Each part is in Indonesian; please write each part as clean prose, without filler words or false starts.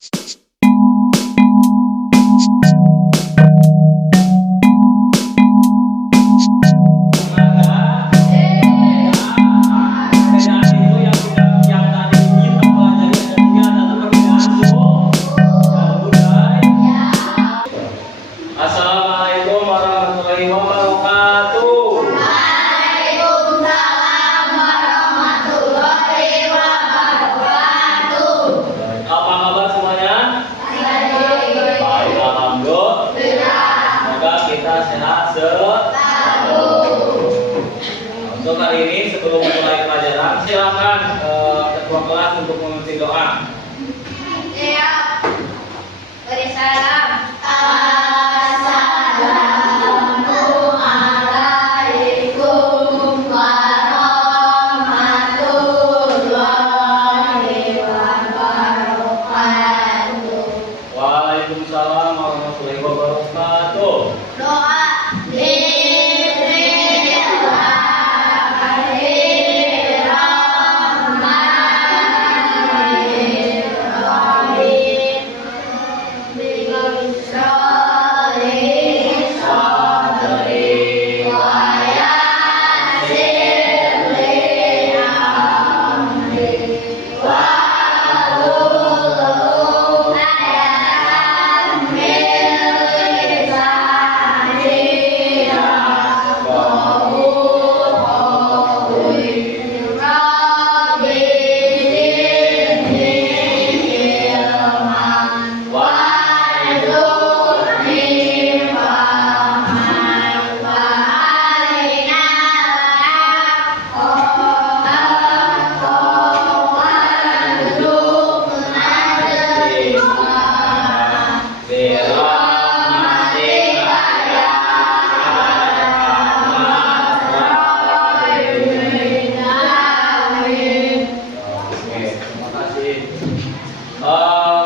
Assalamualaikum warahmatullahi wabarakatuh. Waalaikumsalam warahmatullahi wabarakatuh. Apa kabar semuanya? Baik. Baik, alhamdulillah. Semoga kita sehat selalu. Untuk hari ini sebelum mulai pelajaran, silakan ketua kelas untuk memimpin doa. Ya. Beri salam. Assalamualaikum warahmatullahi wabarakatuh. Waalaikumsalam warahmatullahi wabarakatuh. Doa.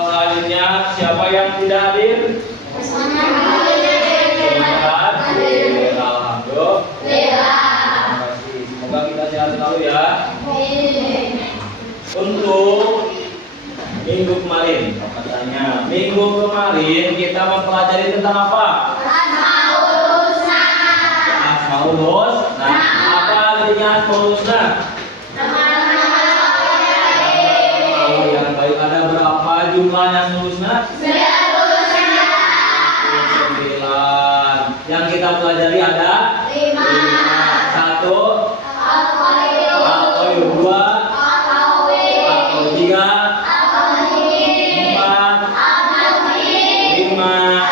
Selanjutnya siapa yang tidak hadir? Semangat. Alhamdulillah. Terima kasih. Semoga kita sehat selalu ya. Untuk minggu kemarin, minggu kemarin kita mempelajari tentang apa? Asmaul Husna. Apa artinya Asmaul Husna? Yang baik, ada berapa jumlahnya Asmaul Husna? 9. Yang kita pelajari ada 5. 1, Al-Qayyum, 2, Al-Qayyum, 3, 4, 5.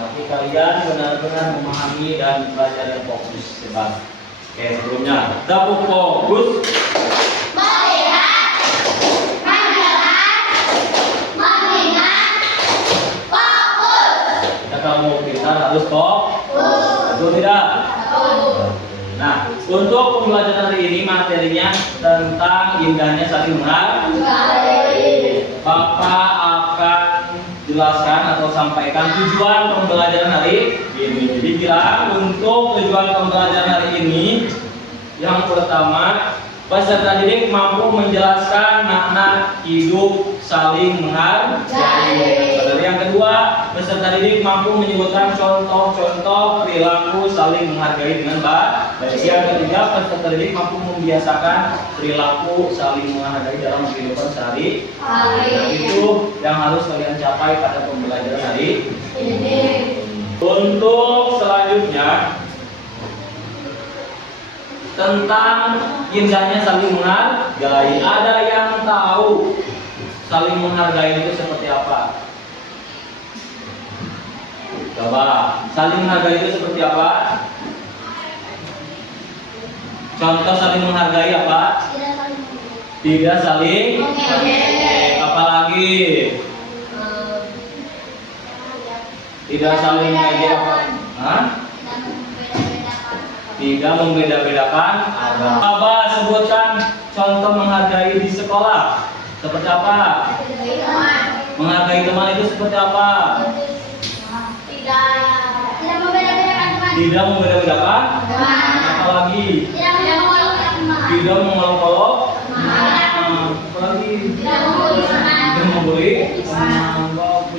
Tapi kalian benar-benar memahami dan belajar yang fokus. Hebat. Oke, sebelumnya tepuk fokus. Kamu kita harus fokus, betul tidak? Nah, untuk pembelajaran hari ini materinya tentang indahnya saling menghargai. Bapak akan jelaskan atau sampaikan tujuan pembelajaran hari ini. Jadi kira untuk tujuan pembelajaran hari ini, yang pertama, peserta didik mampu menjelaskan makna hidup saling menghargai. Yang kedua, peserta didik mampu menyebutkan contoh-contoh perilaku saling menghargai dengan baik. Yang ketiga, peserta didik mampu membiasakan perilaku saling menghargai dalam kehidupan sehari-hari. Itu yang harus kalian capai pada pembelajaran hari ini. Untuk selanjutnya, tentang indahnya saling menghargai. Ada yang tahu saling menghargai itu seperti apa? Coba, saling menghargai itu seperti apa? Contoh saling menghargai apa? Tidak saling mengejek. Apalagi? Tidak saling mengejek. Tidak membeda-bedakan agama. Coba sebutkan contoh menghargai di sekolah. Seperti apa? Menghargai teman itu seperti apa? Tidak membeda-bedakan teman. Tidak membeda-bedakan. Apalagi? Tidak mengolok-olok teman. Tidak mengolok-olok. Apalagi? Tidak mengolok-olok teman.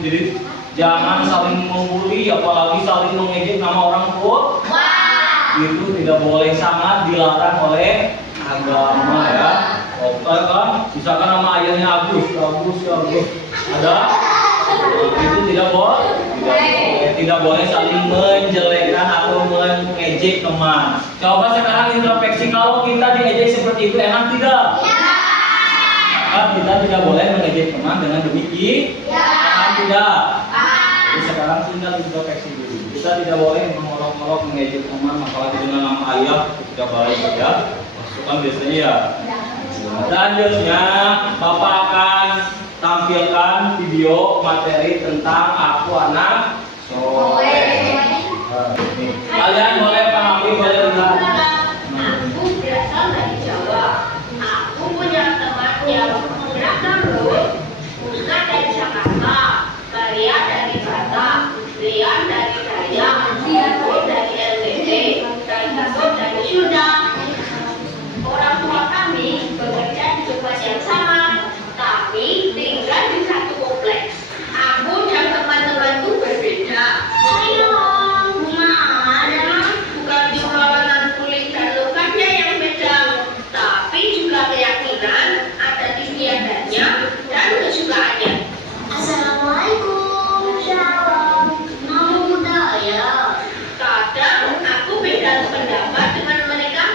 Jadi jangan saling membuli, apalagi saling mengejek nama orang tua. Itu tidak boleh, sangat dilarang oleh agama ya. Oke kan? Misalkan nama ayahnya Agus, ada? Itu tidak boleh. Tidak boleh saling menjelekkan atau mengejek teman. Coba sekarang introspeksi, kalau kita diejek seperti itu enak tidak? Maka kita tidak boleh mengejek teman dengan demikian. Enak tidak? Jadi sekarang tinggal introspeksi dulu. Kita tidak boleh mengolok-olok mengejek teman, apalagi dengan nama ayah ketika balik ya. Masukkan biasanya ya. Selanjutnya, Bapak akan tampilkan video materi tentang aku anak soleh. Kalian boleh pahami, boleh lihat. Aku berasal dari Jawa. Aku punya teman yang menggerak terus. Pusna dari Jakarta, Maria dari Batam, Rian dari Dayak, Diego dari NTT, dan Gatot dari Sunda. Orang tua kami bekerja di tempat yang sama, tapi tinggal di satu kompleks. Aku dan teman-temanku berbeda. Ayo, bukan jualan kulit dan lokatnya yang beda, tapi juga keyakinan, adat istiadatnya, dan kesukaannya. Assalamualaikum, shalom. Nama budaya. Kadang aku beda pendapat dengan mereka.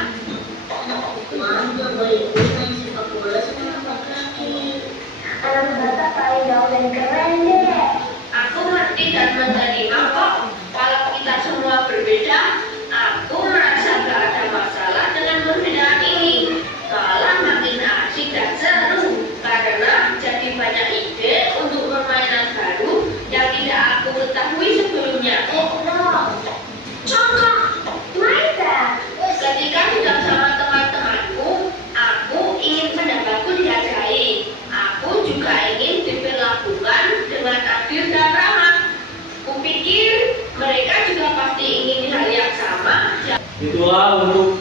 Main sepak bola sama laki-laki. Anak Batak paling gaul dan keren deh. Aku ngerti dan menerima kok. Kalau kita semua berbeda, aku merasa gak ada masalah dengan perbedaan ini. Malah makin asik dan seru, karena jadi banyak ide untuk permainan baru yang tidak aku ketahui sebelumnya. Contoh, main. Ketika sedang sama teman-temanku, aku ingin pendapatku dihargai. Aku juga ingin diperlakukan dengan adil dan ramah. Kupikir mereka juga pasti ingin hal yang sama. Itulah untuk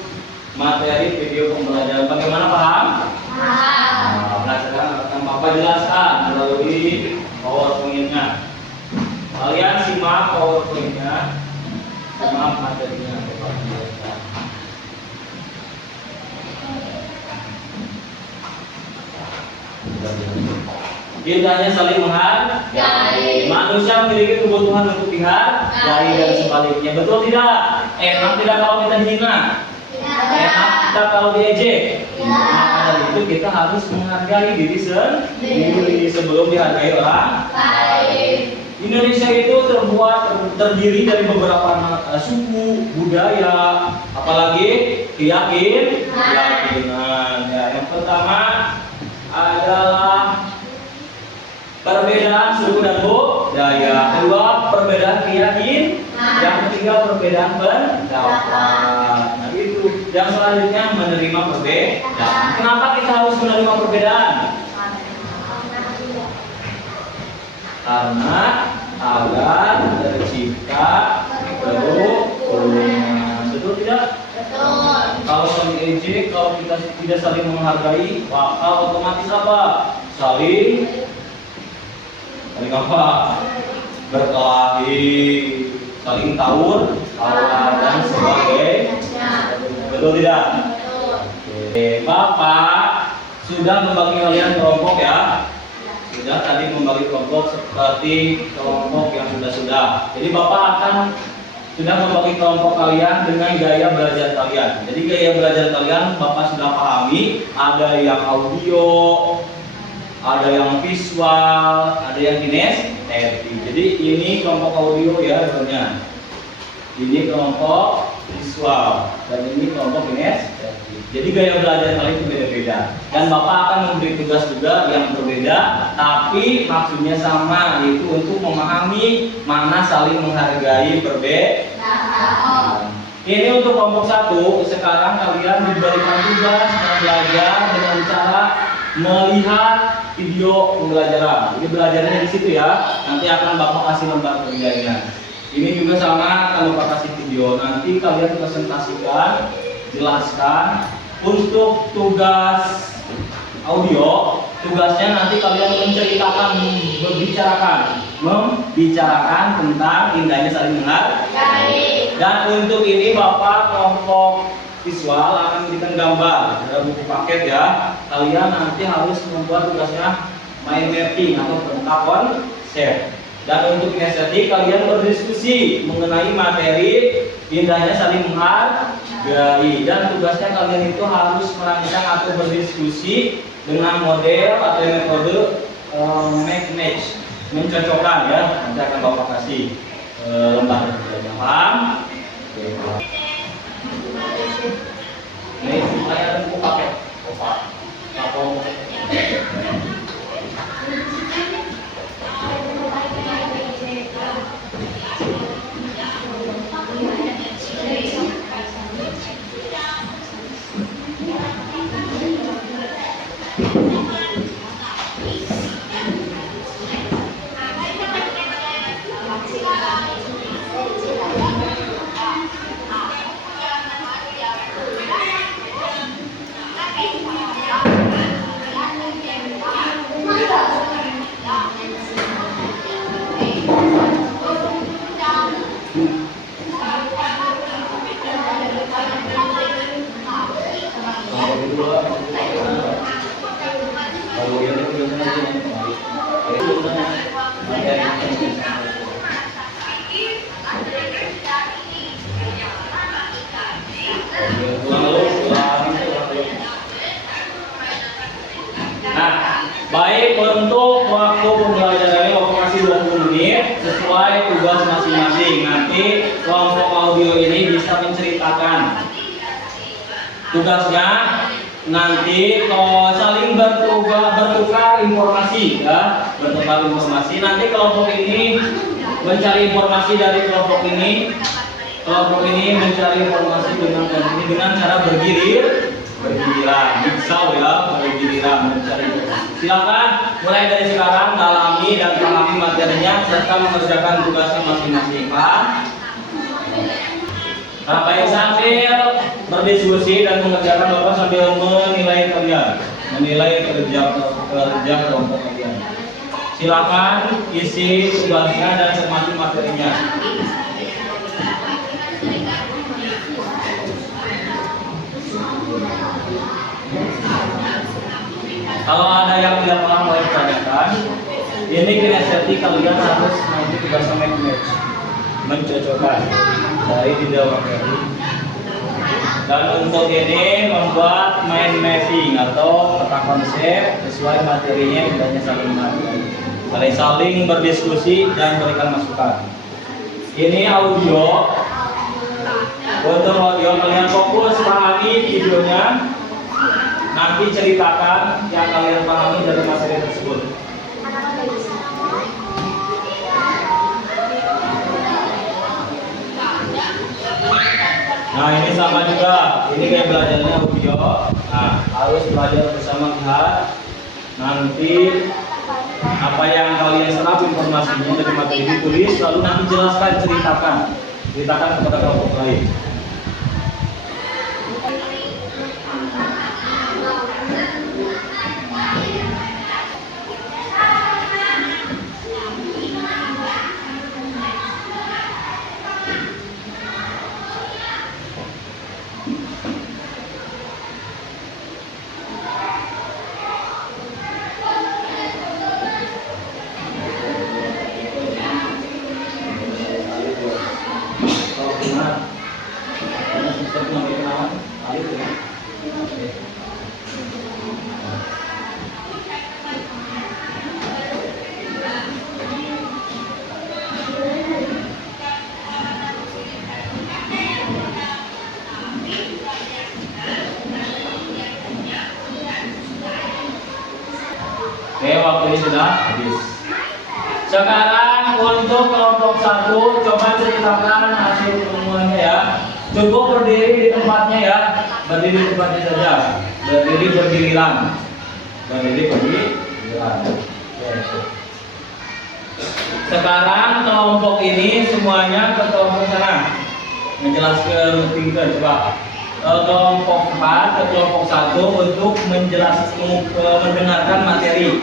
materi video pembelajaran. Bagaimana, paham? Nah, sekarang akan Bapak jelaskan melalui PowerPoint-nya. Kalian simak PowerPoint-nya, simak materinya. Bapak jelaskan. Indahnya saling menghargai. Manusia memiliki kebutuhan untuk dihargai dan sebaliknya. Betul tidak? Enak tidak kalau kita dihina? Enak kita kalau diejek? Maka dari itu kita harus menghargai diri sendiri sebelum dihargai orang lain. Indonesia itu terdiri dari beberapa suku, budaya, apalagi keyakinan. Ya, yang pertama adalah perbedaan suku dan budaya. Kedua, perbedaan keyakinan. Yang ketiga, perbedaan pendapat. Nah, itu. Yang selanjutnya, menerima perbedaan. Kenapa kita harus menerima perbedaan? Karena agar tercipta kerukunan. Betul tidak? Kalau saling ejek, kalau kita tidak saling menghargai, maka otomatis apa? Saling apa? Berkelahi, saling tawur, dan sebagainya. Betul tidak? Oke, Bapak sudah membagi kalian kelompok ya. Sudah tadi membagi kelompok seperti kelompok yang sudah. Jadi Bapak akan sudah membagi kelompok kalian dengan gaya belajar kalian. Jadi gaya belajar kalian Bapak sudah pahami, ada yang audio, ada yang visual, ada yang kinestetik. Jadi ini kelompok audio ya sebenarnya. Ini kelompok visual dan ini kelompok kinestetik. Jadi gaya belajar kalian itu beda-beda. Dan Bapak akan memberi tugas juga yang berbeda, tapi maksudnya sama, yaitu untuk memahami mana saling menghargai perbedaan. Ini untuk kelompok 1. Sekarang kalian diberikan tugas belajar dengan cara melihat video pembelajaran. Ini belajarnya di situ ya. Nanti akan Bapak kasih lembar kerjanya. Ini juga sama, kalau Bapak kasih video. Nanti kalian presentasikan, jelaskan. Untuk tugas audio, tugasnya nanti kalian menceritakan silakan membicarakan tentang indahnya saling menghargai. Dan untuk ini Bapak kelompok visual akan memberikan gambar dalam buku paket ya. Kalian nanti harus membuat tugasnya mind mapping atau peta konsep. Dan untuk kinestetik kalian berdiskusi mengenai materi indahnya saling menghargai. Dan tugasnya kalian itu harus merancang atau berdiskusi dengan model atau metode match, mencocokkan ya. Nanti akan Bapak kasih lembar kerjanya. Paham? Ini saya ada buku paket. Baik, untuk waktu pembelajarannya Bapak kasih 20 menit sesuai tugas masing-masing. Nanti kelompok audio ini bisa menceritakan tugasnya. Nanti saling bertukar informasi ya, bertukar informasi. Nanti kelompok ini mencari informasi dari kelompok ini mencari informasi dengan cara bergiliran, misal ya, bergiliran mencari. Silakan mulai dari sekarang dalami dan pahami materinya serta mengerjakan tugasnya masing-masing. Pak. Nah, baik, sambil berdiskusi dan mengerjakan Bapak sambil menilai kerja kelompok kalian. Silakan isi tugasnya dan cermati materinya. Kalau ada yang tidak paham boleh ditanyakan. Ini kinestetik kalian harus nanti tugasnya match, mencocokkan dari tidak materi. Dan untuk ini membuat mind mapping atau peta konsep sesuai materinya indahnya saling menghargai. Saling berdiskusi dan berikan masukan. Ini audio. Untuk audio kalian fokus pahami videonya. Nanti ceritakan yang kalian pahami dari materi tersebut. Nah, ini sama juga. Ini kayak belajarnya audio. Nah, harus belajar bersama lihat. Nanti apa yang kalian serap informasinya dari materi ini tulis, lalu nanti jelaskan, ceritakan kepada kelompok lain. Oke, waktu ini sudah habis. Sekarang untuk kelompok 1, coba ceritakan hasil pertemuannya ya. Cukup berdiri di tempatnya ya, berdiri di tempatnya saja. Berdiri bergiliran. Sekarang kelompok ini semuanya ke kelompok sana. Menjelaskan tingkat coba. Kelompok 4 ke kelompok 1 untuk mendengarkan materi.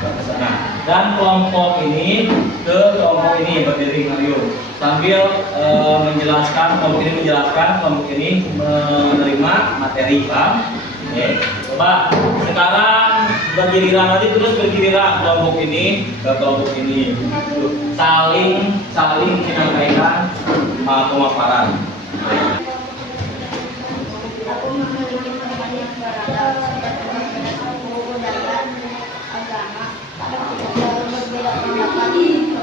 ke sana. Dan kelompok ini ke kelompok ini berdiri Mario. Sambil menjelaskan, kelompok ini menjelaskan, kelompok ini menerima materi, paham? Oke, coba sekarang bergiliran nanti terus bergiliran kelompok ini ke kelompok ini, saling menyampaikan pemaparan. Aku memiliki teman yang beragam seperti budaya, agama, dalam berbeda pendapat,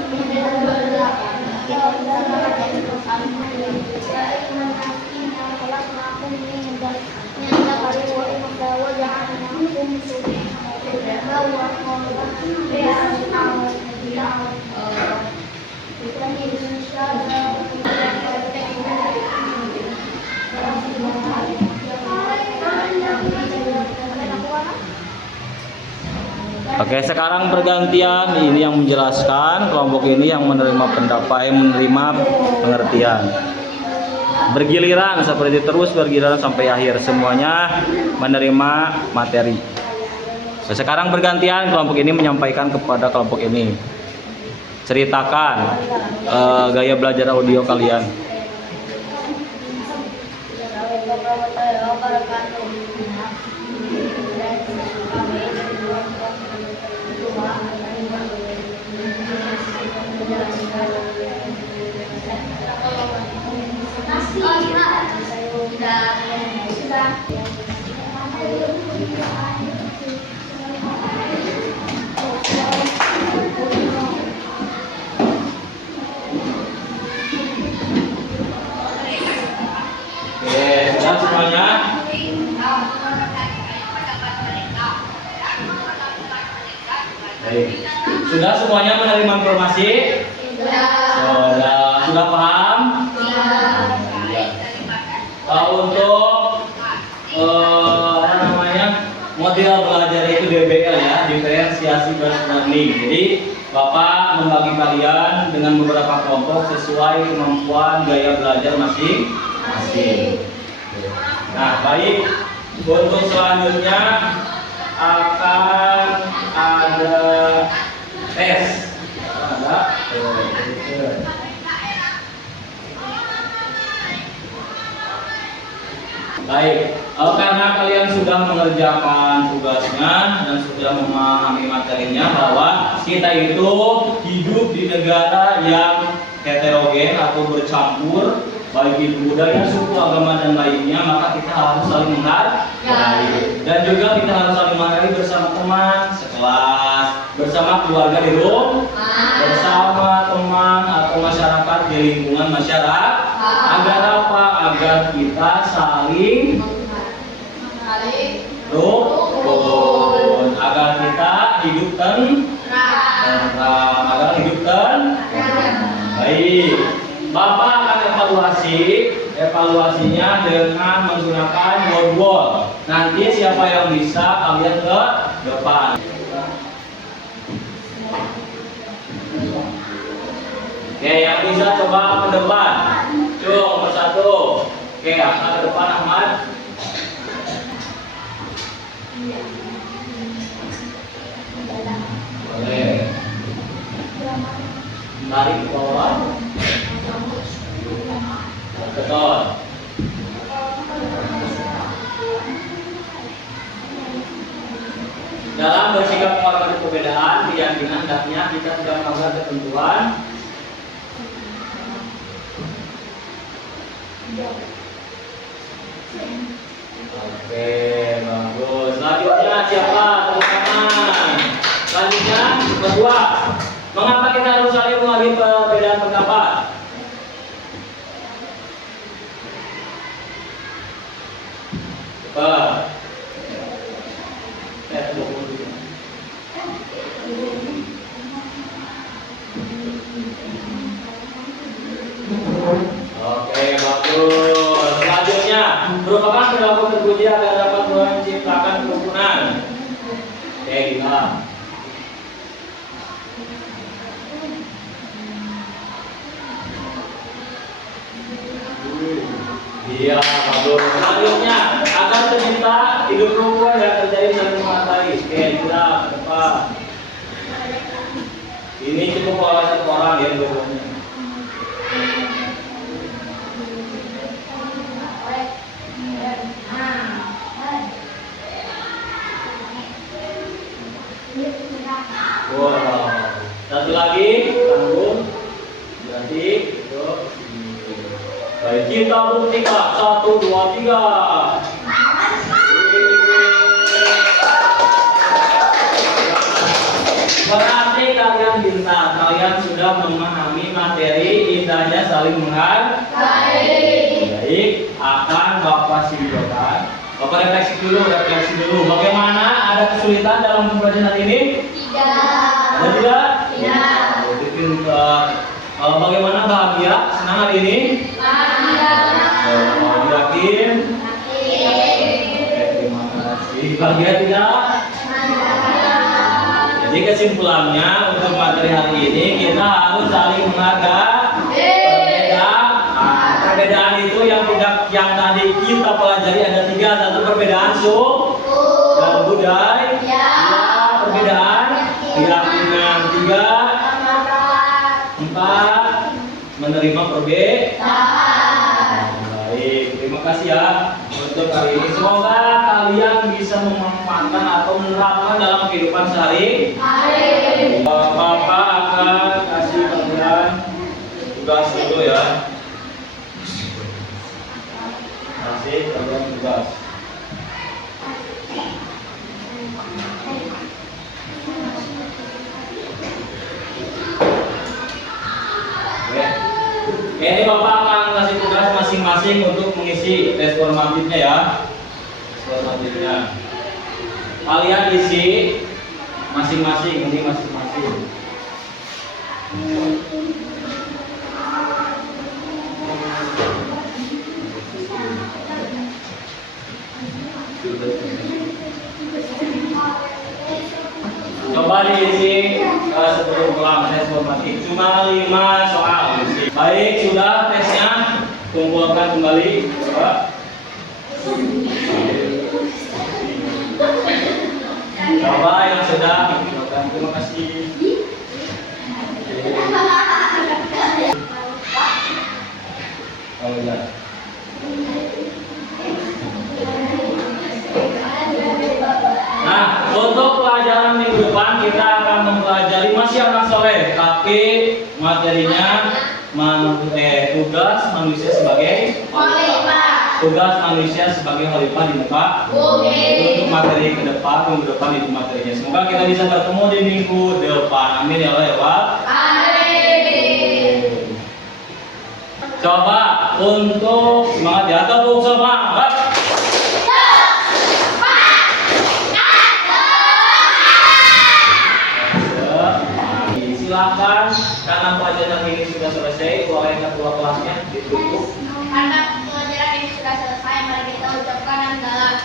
berbeda pendapat. Kita bisa mengajari saling menghargai. Saya ingin kalau aku ingin dan nyata kali bahwa jangan aku musuhnya bahwa korban kita di Indonesia Oke, sekarang bergantian ini yang menjelaskan, kelompok ini yang menerima pendapat, menerima pengertian. Bergiliran seperti terus bergiliran sampai akhir, semuanya menerima materi. Sekarang bergantian, kelompok ini menyampaikan kepada kelompok ini. Ceritakan gaya belajar audio kalian. Sudah semuanya? Baik. Sudah semuanya menerima informasi? Sudah paham? Untuk apa namanya, model belajar itu DBL ya, diferensiasi based learning. Jadi Bapak membagi kalian dengan beberapa kelompok sesuai kemampuan gaya belajar masing-masing. Nah, baik. Untuk selanjutnya akan ada tes. Baik, karena kalian sudah mengerjakan tugasnya dan sudah memahami materinya bahwa kita itu hidup di negara yang heterogen atau bercampur, baik itu budaya, suku, agama dan lainnya, maka kita harus saling menghargai dan juga kita harus saling menghargai bersama teman sekelas, bersama keluarga di rumah, bersama teman atau masyarakat di lingkungan masyarakat. Agar apa? Agar kita saling rukun, agar kita hidup tentram, agar hidup baik. Bapak akan evaluasinya dengan menggunakan wall. Nanti siapa yang bisa kalian ke depan. Oke, yang bisa coba ke depan. Cung, persatu. Oke, akan ke depan Ahmad. Boleh. Tarik ke bawah. Betul. Dalam bersikap menghormati perbedaan, keyakinan hendaknya kita tidak melanggar ketentuan. Oke, bagus. Selanjutnya siapa? Tepuk tangan. Selanjutnya kedua, mengapa kita harus saling menghargai perbedaan pendapat? Cepat. Oke, bagus. Selanjutnya, merupakan perilaku terpuji agar dapat menciptakan kerukunan. Oke, gila. Iya, bagus. Selanjutnya, agar tercipta hidup rukun dan terjadi saling menghargai. Oke, gila, ke depan. ya dua-duanya. Wow. Satu lagi, tanggung. Berarti itu. Baik, kita buktikan. 1, 2, 3. Berarti kalian pintar, kalian sudah memahami materi indahnya saling menghargai. Baik, akan Bapak simpulkan. Bapak refleksi dulu. Bagaimana, ada kesulitan dalam pembelajaran hari ini? Tidak. Ada tidak? Tidak. Jadi pintar. Bagaimana, bahagia, senang hari ini? Yakin? Terima kasih. Bahagia tidak? Jadi kesimpulannya untuk materi hari ini kita harus saling menghargai. Perbedaan itu yang tadi kita pelajari ada 3. Satu, perbedaan suku dan budaya. Perbedaan keyakinan. 3, 4, menerima perbedaan. Baik, terima kasih ya untuk hari ini. Semoga kalian bisa memanfaatkan atau menerapkan dalam kehidupan sehari-hari. Bapak akan kasih kalian tugas dulu ya. Kasih kalian tugas. Oke. Ini Bapak akan kasih tugas masing-masing untuk mengisi tes formatifnya ya. Formatifnya. Kalian isi masing-masing, ini masing-masing. Coba diisi sebelum pulang tes formatif. Cuma 5 soal. Baik, sudah tesnya. Kumpulkan kembali. Coba. Coba yang sudah. Terima kasih. Oh ya. Nah, untuk pelajaran minggu depan kita akan mempelajari masih anak soleh, tapi materinya tugas manusia sebagai tugas manusia sebagai khalifah di muka bumi. Untuk materi ke depan, minggu depan itu materinya. Semoga kita bisa bertemu di minggu depan. Amin ya Allah ya Pak. Amin. Coba untuk semangat ya, tepuk semangat. Silakan, karena pelajaran ini sudah selesai, oleh ketua kelasnya ditutup. Karena pelajaran ini sudah selesai, mari kita ucapkan adalah